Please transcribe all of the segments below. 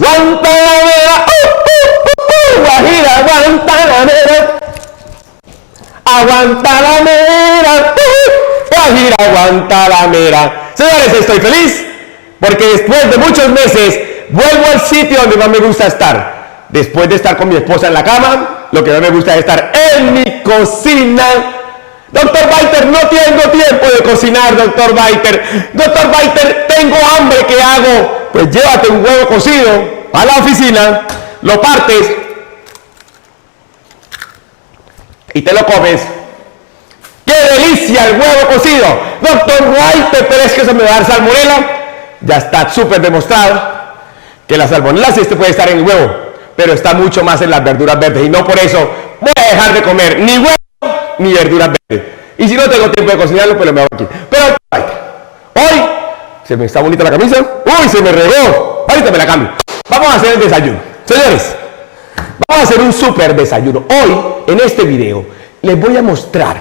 Guantanamera, Guajira, Guantanamera. Aguanta la mera, Guajira, aguanta la mera. Señores, estoy feliz porque después de muchos meses vuelvo al sitio donde más me gusta estar. Después de estar con mi esposa en la cama, lo que más me gusta es estar en mi cocina. Doctor Walter, no tengo tiempo de cocinar, doctor Walter. Doctor Walter, tengo hambre, ¿qué hago? Pues llévate un huevo cocido a la oficina, lo partes y te lo comes. ¡Qué delicia el huevo cocido! Doctor Walter, pero es que eso me va a dar salmonela. Ya está súper demostrado que la salmonela sí puede estar en el huevo, pero está mucho más en las verduras verdes, y no por eso voy a dejar de comer ni huevo ni verduras verdes. Y si no tengo tiempo de cocinarlo, pues lo me hago aquí. Pero hoy se me está bonita la camisa. ¡Uy, se me regó! Ahorita me la cambio. Vamos a hacer el desayuno. Señores, vamos a hacer un súper desayuno. Hoy, en este video, les voy a mostrar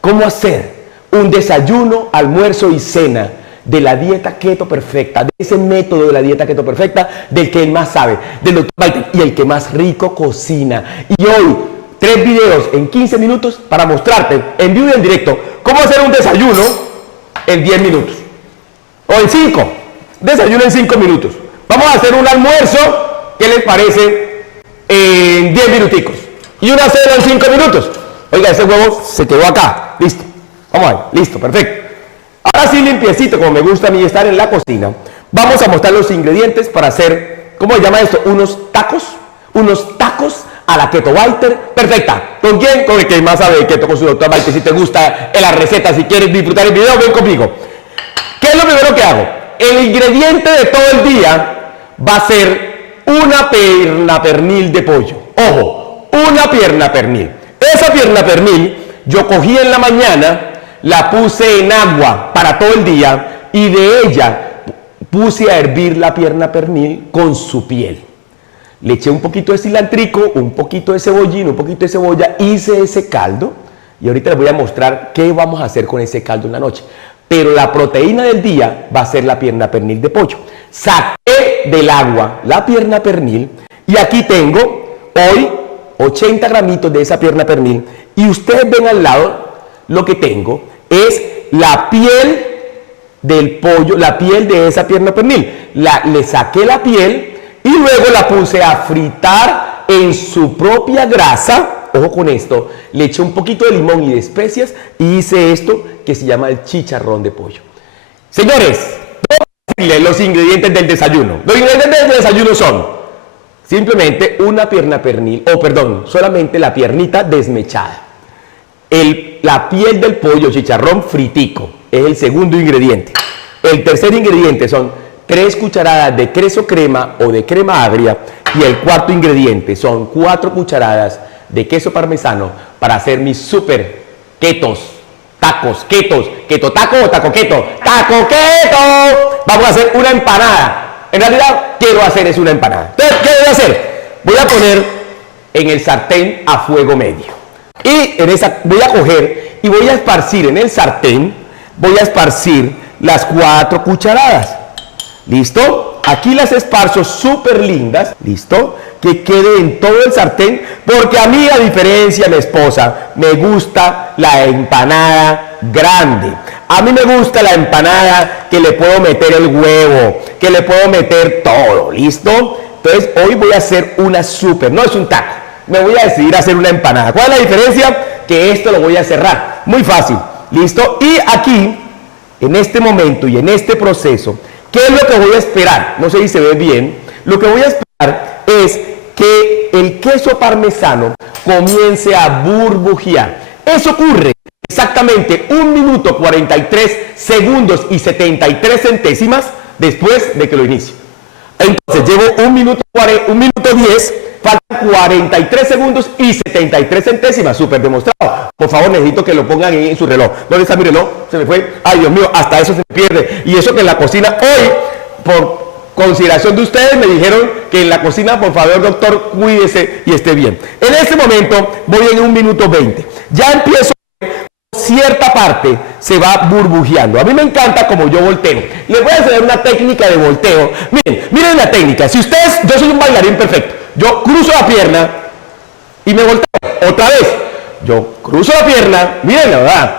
cómo hacer un desayuno, almuerzo y cena de la dieta keto perfecta, de ese método de la dieta keto perfecta, del que él más sabe, del doctor Walter, y el que más rico cocina. Y hoy, 3 videos en 15 minutos para mostrarte en vivo y en directo cómo hacer un desayuno en 10 minutos. O en 5. Desayuno en 5 minutos. Vamos a hacer un almuerzo, ¿qué les parece? En 10 minuticos. Y una cena en 5 minutos. Oiga, ese huevo se quedó acá. Listo. Vamos a ver. Listo, perfecto. Ahora sí, limpiecito, como me gusta a mí estar en la cocina. Vamos a mostrar los ingredientes para hacer, ¿cómo se llama esto? Unos tacos a la Keto Walter perfecta. ¿Con quién? Con el que más sabe de keto, con su doctor Walter. Si te gusta la receta, si quieres disfrutar el video, ven conmigo. ¿Qué es lo primero que hago? El ingrediente de todo el día va a ser una pierna pernil de pollo. Ojo, una pierna pernil. Esa pierna pernil yo cogí en la mañana, la puse en agua para todo el día y de ella puse a hervir la pierna pernil con su piel. Le eché un poquito de cilantrico, un poquito de cebollín, un poquito de cebolla, hice ese caldo y ahorita les voy a mostrar qué vamos a hacer con ese caldo en la noche. Pero la proteína del día va a ser la pierna pernil de pollo. Saqué del agua la pierna pernil y aquí tengo hoy 80 gramitos de esa pierna pernil y ustedes ven al lado lo que tengo es la piel del pollo, la piel de esa pierna pernil. Le saqué la piel y luego la puse a fritar en su propia grasa. Ojo con esto, le eché un poquito de limón y de especias y hice esto que se llama el chicharrón de pollo. Señores, voy a decirles los ingredientes del desayuno. Los ingredientes del desayuno son simplemente una pierna pernil, solamente la piernita desmechada. La piel del pollo, chicharrón fritico, es el segundo ingrediente. El tercer ingrediente son 3 cucharadas de queso crema o de crema agria y el cuarto ingrediente son 4 cucharadas de queso parmesano para hacer mis super ketos, tacos, keto taco o taco keto, taco keto. Vamos a hacer una empanada. En realidad quiero hacer es una empanada. Entonces, ¿qué voy a hacer? Voy a poner en el sartén a fuego medio y en esa voy a coger y voy a esparcir en el sartén, voy a esparcir las 4 cucharadas. ¿Listo? Aquí las esparzo súper lindas, ¿listo? Que quede en todo el sartén, porque a mí, a diferencia de mi esposa, me gusta la empanada grande. A mí me gusta la empanada que le puedo meter el huevo, que le puedo meter todo, ¿listo? Entonces, hoy voy a hacer una súper, no es un taco, me voy a decidir a hacer una empanada. ¿Cuál es la diferencia? Que esto lo voy a cerrar, muy fácil, ¿listo? Y aquí, en este momento y en este proceso, ¿qué es lo que voy a esperar? No sé si se ve bien. Lo que voy a esperar es que el queso parmesano comience a burbujear. Eso ocurre exactamente 1 minuto 43 segundos y 73 centésimas después de que lo inicie. Entonces llevo 1 minuto 10, faltan 43 segundos y 73 centésimas, súper demostrado. Por favor, necesito que lo pongan en su reloj. ¿Dónde está mi reloj? Se me fue. Ay, Dios mío, hasta eso se pierde. Y eso que en la cocina hoy, por consideración de ustedes, me dijeron que en la cocina, por favor, doctor, cuídese y esté bien. En este momento voy en 1 minuto 20. Ya empiezo 100 cierta parte se va burbujeando. A mí me encanta como yo volteo. Les voy a enseñar una técnica de volteo. Miren la técnica. Si ustedes, yo soy un bailarín perfecto. Yo cruzo la pierna y me volteo. Otra vez. Yo cruzo la pierna, miren la verdad.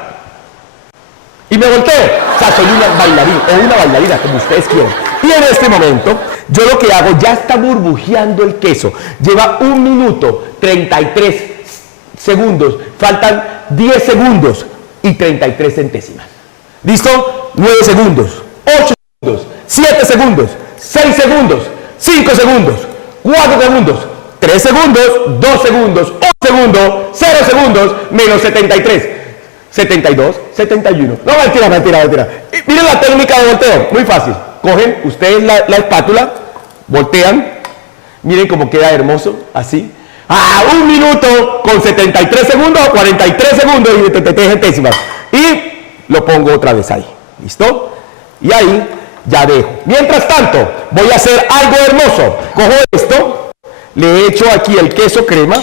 Y me volteo. O sea, soy una bailarín o una bailarina, como ustedes quieran. Y en este momento, yo lo que hago, ya está burbujeando el queso. Lleva 1 minuto 33 segundos. Faltan 10 segundos y 33 centésimas. ¿Listo? 9 segundos, 8 segundos, 7 segundos, 6 segundos, 5 segundos, 4 segundos, 3 segundos, 2 segundos, 1 segundo, 0 segundos, menos 73. 72, 71. No, mentira. Miren la técnica de volteo, muy fácil. Cogen ustedes la espátula, voltean, miren cómo queda hermoso, así. 1 minuto con 73 segundos, 43 segundos y 73 centésimas. Y lo pongo otra vez ahí, ¿listo? Y ahí ya dejo. Mientras tanto, voy a hacer algo hermoso. Cojo esto, le echo aquí el queso crema,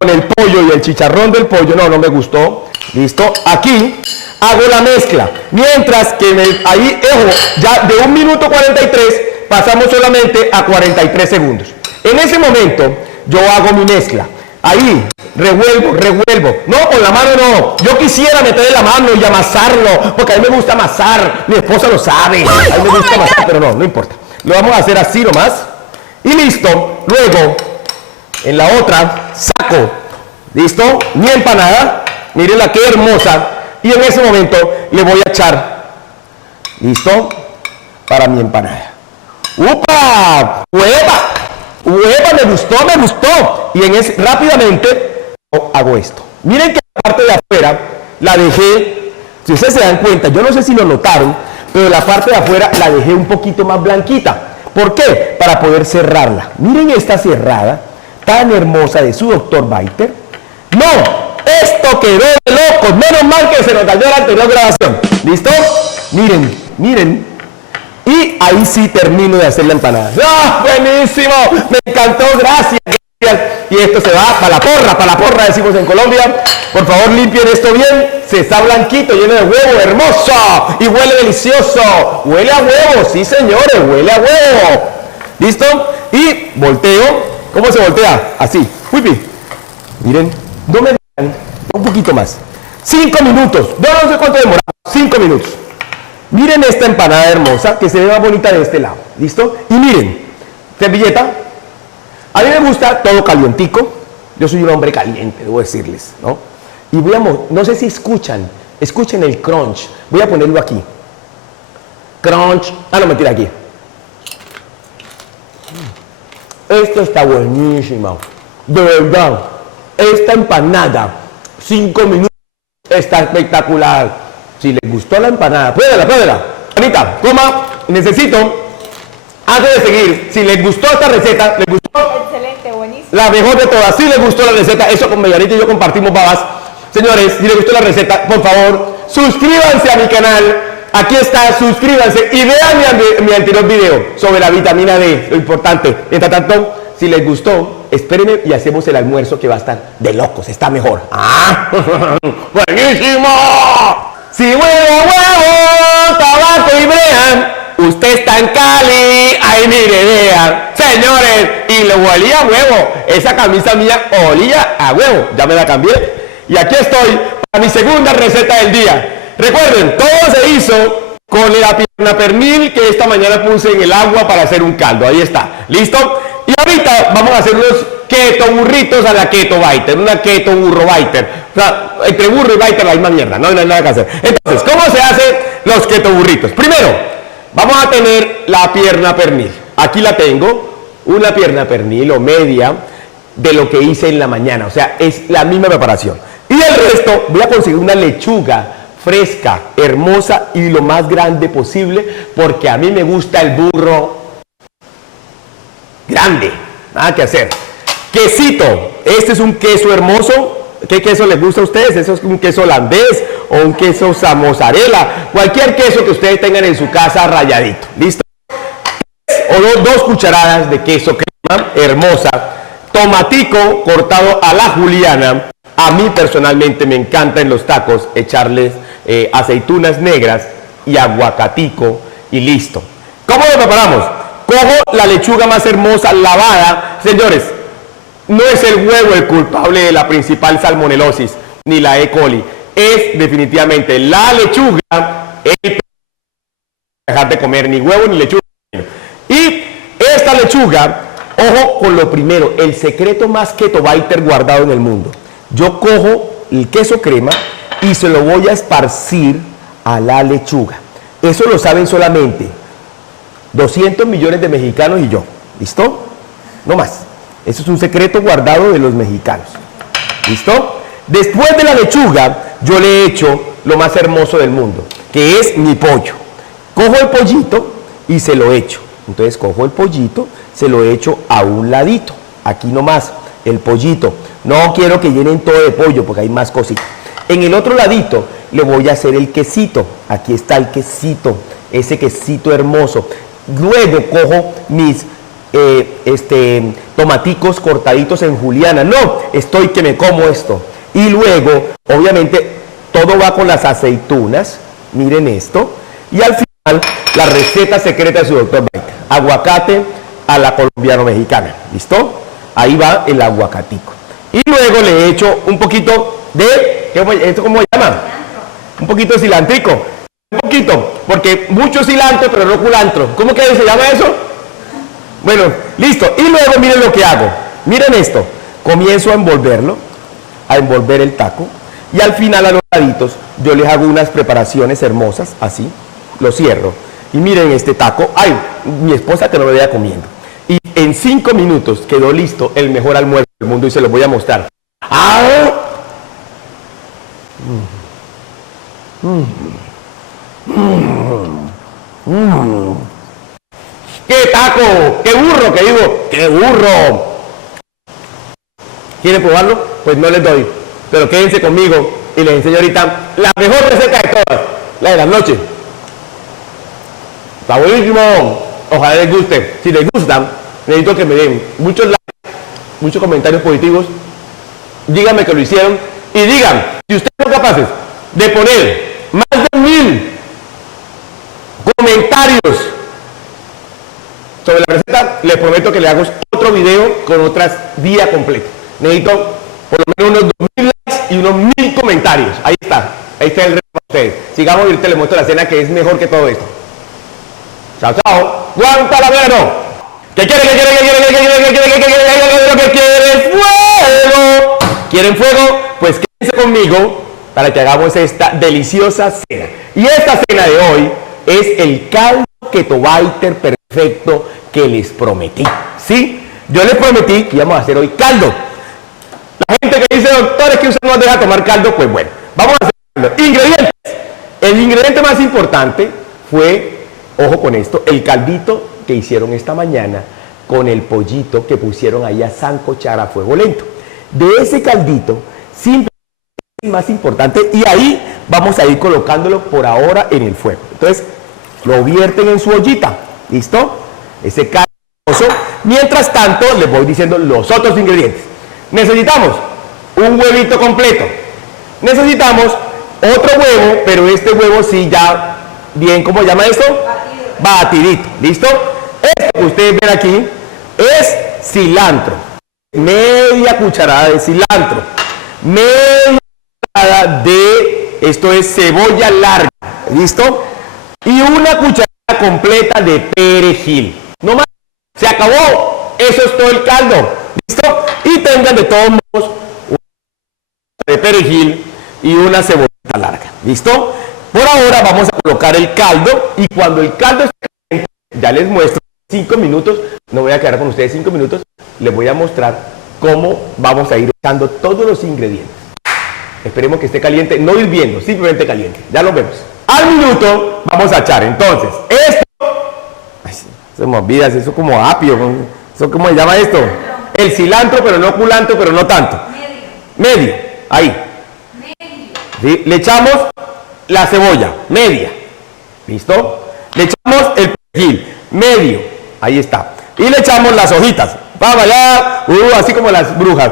con el pollo y el chicharrón del pollo, no me gustó. Listo, aquí hago la mezcla. Mientras que ahí, ya de 1 minuto 43 pasamos solamente a 43 segundos. En ese momento yo hago mi mezcla. Ahí revuelvo. No, con la mano no. Yo quisiera meterle la mano y amasarlo, porque a mí me gusta amasar. Mi esposa lo sabe. A mí me gusta amasar, pero no importa. Lo vamos a hacer así nomás. Y listo. Luego, en la otra, saco. ¿Listo? Mi empanada. Mírenla qué hermosa. Y en ese momento le voy a echar. ¿Listo? Para mi empanada. ¡Upa! ¡Hueva! Me gustó. Y rápidamente hago esto. Miren que la parte de afuera la dejé, si ustedes se dan cuenta, yo no sé si lo notaron, pero la parte de afuera la dejé un poquito más blanquita. ¿Por qué? Para poder cerrarla. Miren esta cerrada tan hermosa de su Dr. Biter. ¡No! Esto quedó de locos. Menos mal que se nos dañó la anterior grabación. ¿Listo? Miren. Y ahí sí termino de hacer la empanada. ¡Ah, buenísimo! Me encantó, gracias. Y esto se va para la porra, decimos en Colombia. Por favor, limpien esto bien. Se está blanquito, lleno de huevo, hermoso. Y huele delicioso. Huele a huevo, sí señores, huele a huevo. ¿Listo? Y volteo. ¿Cómo se voltea? Así. Uy, miren, no me digan, un poquito más. 5 minutos. No sé cuánto demora. 5 minutos. Miren esta empanada hermosa que se ve más bonita de este lado. ¿Listo? Y miren, servilleta. A mí me gusta todo calientico. Yo soy un hombre caliente, debo decirles, ¿no? Y no sé si escuchen el crunch. Voy a ponerlo aquí. Crunch. No, mentira, aquí. Esto está buenísimo. De verdad. Esta empanada, 5 minutos, está espectacular. Si les gustó la empanada, pruébela. Anita, coma, necesito, antes de seguir, si les gustó esta receta, ¿les gustó? Excelente, buenísimo. La mejor de todas, si les gustó la receta, eso con Medianita y yo compartimos babas. Señores, si les gustó la receta, por favor, suscríbanse a mi canal. Aquí está, suscríbanse y vean mi anterior video sobre la vitamina D, lo importante. Mientras tanto, si les gustó, espérenme y hacemos el almuerzo que va a estar de locos, está mejor. ¡Ah! ¡Buenísimo! Si huevo, tabaco y brea, usted está en Cali, ahí mire, vean. Señores, y le olía a huevo. Esa camisa mía olía a huevo. Ya me la cambié. Y aquí estoy para mi segunda receta del día. Recuerden, todo se hizo con la pierna pernil que esta mañana puse en el agua para hacer un caldo. Ahí está. ¿Listo? Y ahorita vamos a hacer unos keto burritos a la keto biter, una keto burro biter. O sea, entre burro y biter la misma mierda, no hay nada que hacer. Entonces, ¿cómo se hacen los keto burritos? Primero, vamos a tener la pierna pernil. Aquí la tengo, una pierna pernil o media de lo que hice en la mañana. O sea, es la misma preparación. Y el resto, voy a conseguir una lechuga fresca, hermosa y lo más grande posible, porque a mí me gusta el burro grande. Nada que hacer. Quesito, este es un queso hermoso. ¿Qué queso les gusta a ustedes? ¿Eso es un queso holandés o un queso mozzarella? Cualquier queso que ustedes tengan en su casa ralladito. ¿Listo? O 2 cucharadas de queso crema hermosa. Tomatico cortado a la juliana. A mí personalmente me encanta en los tacos echarles aceitunas negras y aguacatico y listo. ¿Cómo lo preparamos? Cojo la lechuga más hermosa, lavada. Señores, no es el huevo el culpable de la principal salmonelosis, ni la E. coli. Es definitivamente la lechuga, el dejar de comer ni huevo ni lechuga. Y esta lechuga, ojo con lo primero, el secreto más keto biter guardado en el mundo. Yo cojo el queso crema y se lo voy a esparcir a la lechuga. Eso lo saben solamente 200 millones de mexicanos y yo. ¿Listo? No más. Eso es un secreto guardado de los mexicanos. ¿Listo? Después de la lechuga, yo le echo lo más hermoso del mundo, que es mi pollo. Cojo el pollito y se lo echo. Entonces cojo el pollito, se lo echo a un ladito. Aquí nomás, el pollito. No quiero que llenen todo de pollo porque hay más cositas. En el otro ladito le voy a hacer el quesito. Aquí está el quesito, ese quesito hermoso. Luego cojo mis tomaticos cortaditos en juliana. No, estoy que me como esto. Y luego, obviamente, todo va con las aceitunas. Miren esto. Y al final, la receta secreta de su doctor Biter. Aguacate a la colombiano-mexicana. ¿Listo? Ahí va el aguacatico. Y luego le echo un poquito de, ¿esto cómo se llama? Un poquito de cilantrico. Un poquito, porque mucho cilantro, pero no culantro. ¿Cómo que se llama eso? Bueno, listo. Y luego miren lo que hago. Miren esto. Comienzo a envolverlo, a envolver el taco. Y al final a los laditos yo les hago unas preparaciones hermosas, así. Lo cierro. Y miren este taco. Ay, mi esposa que no me vaya comiendo. Y en 5 minutos quedó listo el mejor almuerzo del mundo y se los voy a mostrar. ¡Ah! ¡Qué taco! ¡Qué burro! Que digo, ¡qué burro! ¿Quieren probarlo? Pues no les doy. Pero quédense conmigo y les enseño ahorita la mejor receta de todas, la de las noches. Está buenísimo. Ojalá les guste. Si les gustan, necesito que me den muchos likes, muchos comentarios positivos. Díganme que lo hicieron y digan si ustedes son capaces de poner más de 1000 comentarios sobre la receta, les prometo que le hago otro video con otras día completo. Necesito por lo menos unos 2000 likes y unos 1000 comentarios. Ahí está el reto para ustedes. Sigamos y ahorita les muestro la cena que es mejor que todo esto. Chao, chao. ¡Guantanamero! ¿Qué quiere? ¿Qué quiere? ¡Fuego! ¿Quieren fuego? Pues quédense conmigo para que hagamos esta deliciosa cena. Y esta cena de hoy es el caldo keto biter perfecto que les prometí. ¿Sí? Yo les prometí que íbamos a hacer hoy caldo. La gente que dice, doctor, es que usted no nos deja tomar caldo, pues bueno, vamos a hacer caldo. Ingredientes. El ingrediente más importante fue, ojo con esto, el caldito que hicieron esta mañana con el pollito que pusieron ahí a sancochar a fuego lento. De ese caldito, siempre es el más importante y ahí vamos a ir colocándolo por ahora en el fuego. Entonces, lo vierten en su ollita, ¿listo? Ese caldo. Mientras tanto, les voy diciendo los otros ingredientes. Necesitamos un huevito completo. Necesitamos otro huevo, pero este huevo sí ya bien, ¿cómo se llama esto? Batidito. ¿Listo? Esto que ustedes ven aquí es cilantro. Media cucharada de cilantro. Media cucharada de, esto es cebolla larga. ¿Listo? Y una cucharada completa de perejil. No más. Se acabó. Eso es todo el caldo. ¿Listo? Y tengan de todos modos una de perejil y una cebollita larga. ¿Listo? Por ahora vamos a colocar el caldo y cuando el caldo esté caliente, ya les muestro 5 minutos, no voy a quedar con ustedes 5 minutos, les voy a mostrar cómo vamos a ir echando todos los ingredientes. Esperemos que esté caliente, no hirviendo, simplemente caliente. Ya lo vemos. Al minuto vamos a echar entonces esto. Ay, se me olvida, eso como apio, eso ¿cómo se llama esto? El cilantro, pero no culantro, pero no tanto. Medio, ahí. ¿Sí? Le echamos la cebolla, media. ¿Listo? Le echamos el perejil, medio. Ahí está. Y le echamos las hojitas. Va allá, así como las brujas.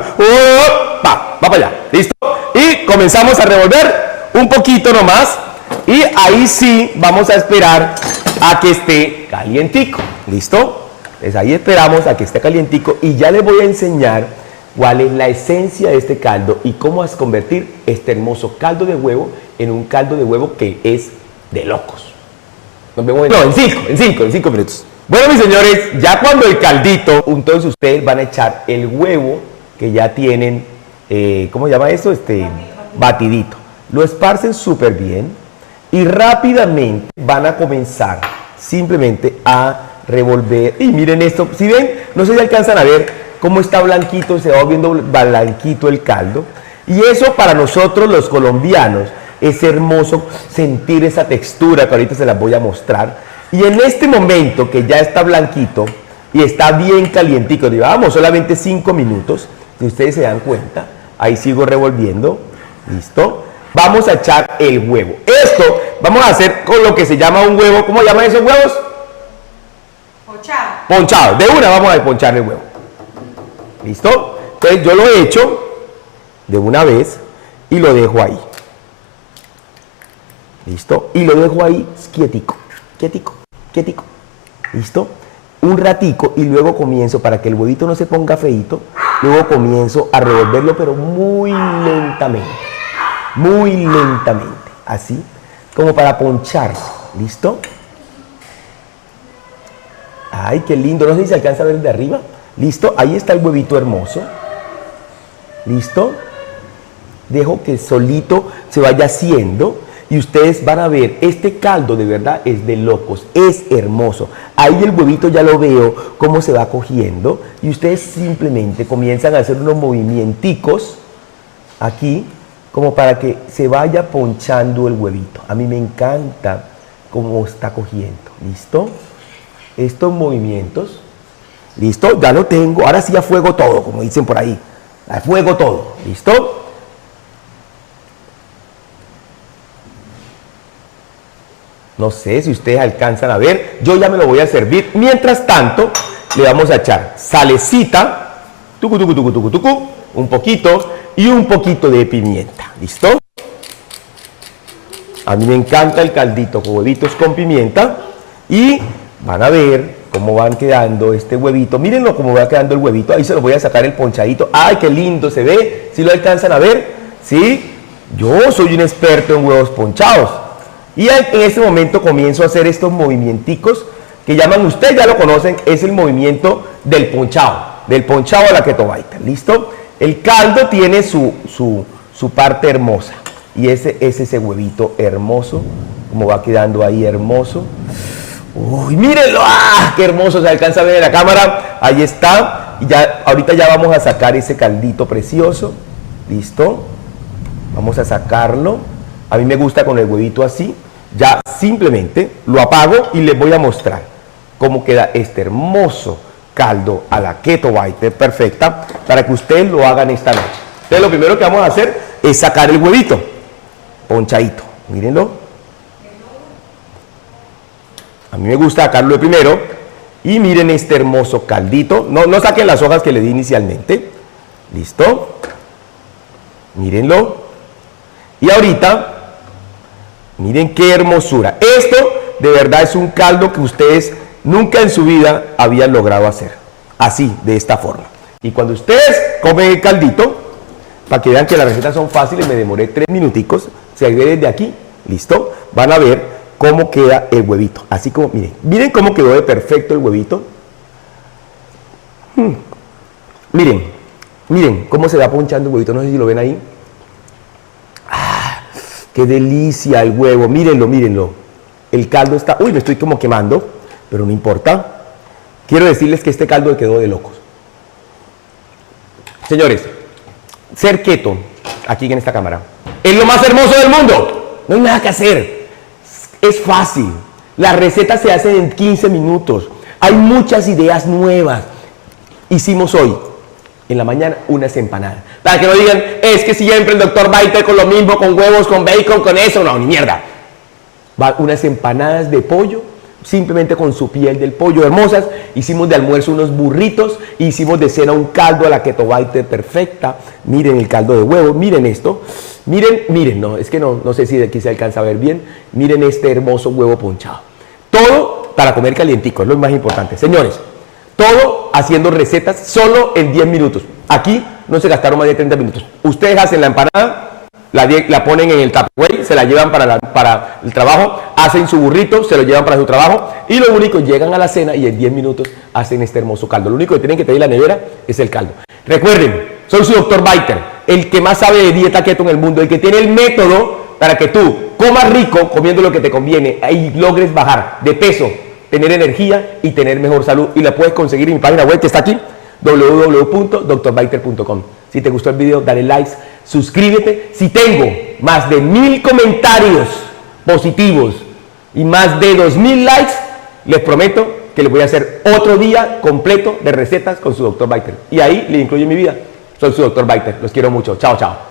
Pa. va para allá, ¿listo? Y comenzamos a revolver un poquito nomás. Y ahí sí vamos a esperar a que esté calientico, ¿listo? Entonces ahí esperamos a que esté calientico y ya les voy a enseñar cuál es la esencia de este caldo y cómo es convertir este hermoso caldo de huevo en un caldo de huevo que es de locos. Nos vemos en 5 minutos. Bueno, mis señores, ya cuando el caldito, entonces ustedes van a echar el huevo que ya tienen, ¿cómo se llama eso? Batidito. Lo esparcen súper bien y rápidamente van a comenzar simplemente a revolver. Y miren esto, si ven, no sé si alcanzan a ver cómo está blanquito, se va volviendo blanquito el caldo. Y eso para nosotros los colombianos es hermoso sentir esa textura que ahorita se las voy a mostrar. Y en este momento que ya está blanquito y está bien calientico, llevamos solamente 5 minutos, si ustedes se dan cuenta, ahí sigo revolviendo, listo. Vamos a echar el huevo. Esto vamos a hacer con lo que se llama un huevo. ¿Cómo llaman esos huevos? Ponchado. Ponchado. De una vamos a ponchar el huevo. ¿Listo? Entonces yo lo he hecho de una vez y lo dejo ahí. ¿Listo? Y lo dejo ahí quietico, quietico, quietico. ¿Listo? Un ratico y luego comienzo, para que el huevito no se ponga feito, luego comienzo a revolverlo pero muy lentamente. Muy lentamente, así, como para ponchar, ¿listo? Ay, qué lindo, no sé si se alcanza a ver de arriba, ¿listo? Ahí está el huevito hermoso, ¿listo? Dejo que solito se vaya haciendo y ustedes van a ver, este caldo de verdad es de locos, es hermoso. Ahí el huevito ya lo veo cómo se va cogiendo y ustedes simplemente comienzan a hacer unos movimienticos aquí, como para que se vaya ponchando el huevito. A mí me encanta cómo está cogiendo, ¿listo? Estos movimientos, ¿listo? Ya lo tengo, ahora sí a fuego todo, como dicen por ahí, a fuego todo, ¿listo? No sé si ustedes alcanzan a ver, yo ya me lo voy a servir. Mientras tanto, le vamos a echar salecita, tucu, tucu, tucu, tucu, tucu, un poquito, y un poquito de pimienta, ¿listo? A mí me encanta el caldito con huevitos con pimienta y van a ver cómo van quedando este huevito. Mírenlo cómo va quedando el huevito, ahí se lo voy a sacar el ponchadito. ¡Ay, qué lindo se ve! ¿Sí lo alcanzan a ver? ¿Sí? Yo soy un experto en huevos ponchados. Y en este momento comienzo a hacer estos movimienticos que llaman, ustedes ya lo conocen, es el movimiento del ponchado a la keto biter, ¿listo? El caldo tiene su parte hermosa y ese es ese huevito hermoso, como va quedando ahí hermoso. Uy, mírenlo, ¡ah! Qué hermoso, se alcanza a ver en la cámara, ahí está. Y ya, ahorita ya vamos a sacar ese caldito precioso, ¿listo? Vamos a sacarlo. A mí me gusta con el huevito así. Ya simplemente lo apago y les voy a mostrar cómo queda este hermoso caldo a la keto biter perfecta para que ustedes lo hagan esta noche. Entonces lo primero que vamos a hacer es sacar el huevito ponchadito, mírenlo. A mí me gusta sacarlo de primero y miren este hermoso caldito. No saquen las hojas que le di inicialmente, listo, mírenlo. Y ahorita miren qué hermosura. Esto de verdad es un caldo que ustedes nunca en su vida habían logrado hacer. Así, de esta forma. Y cuando ustedes comen el caldito, para que vean que las recetas son fáciles, me demoré 3 minuticos. Se ve desde aquí, listo. Van a ver cómo queda el huevito. Así como, miren cómo quedó de perfecto el huevito. Miren cómo se va ponchando el huevito. No sé si lo ven ahí. ¡Qué delicia el huevo! Mírenlo. El caldo está... Uy, me estoy como quemando, pero no importa. Quiero decirles que este caldo quedó de locos. Señores, ser keto, aquí en esta cámara, es lo más hermoso del mundo. No hay nada que hacer. Es fácil. Las recetas se hacen en 15 minutos. Hay muchas ideas nuevas. Hicimos hoy, en la mañana, unas empanadas. Para que no digan, es que siempre el doctor Biter con lo mismo, con huevos, con bacon, con eso. No, ni mierda. Unas empanadas de pollo simplemente con su piel del pollo, hermosas. Hicimos de almuerzo unos burritos, hicimos de cena un caldo a la Keto Biter perfecta. Miren el caldo de huevo, miren esto. Miren, no, es que no sé si de aquí se alcanza a ver bien. Miren este hermoso huevo ponchado. Todo para comer calientico, es lo más importante. Señores, todo haciendo recetas solo en 10 minutos. Aquí no se gastaron más de 30 minutos. Ustedes hacen la empanada, la ponen en el Tupperware, se la llevan para el trabajo, hacen su burrito, se lo llevan para su trabajo y lo único, llegan a la cena y en 10 minutos hacen este hermoso caldo. Lo único que tienen que tener en la nevera es el caldo. Recuerden, soy su Dr. Biter, el que más sabe de dieta keto en el mundo, el que tiene el método para que tú comas rico comiendo lo que te conviene y logres bajar de peso, tener energía y tener mejor salud. Y la puedes conseguir en mi página web que está aquí, www.drbiter.com. Si te gustó el video, dale likes, suscríbete. Si tengo más de 1000 comentarios positivos y más de 2000 likes, les prometo que les voy a hacer otro día completo de recetas con su Dr. Biter. Y ahí le incluyo mi vida. Soy su Dr. Biter. Los quiero mucho. Chao, chao.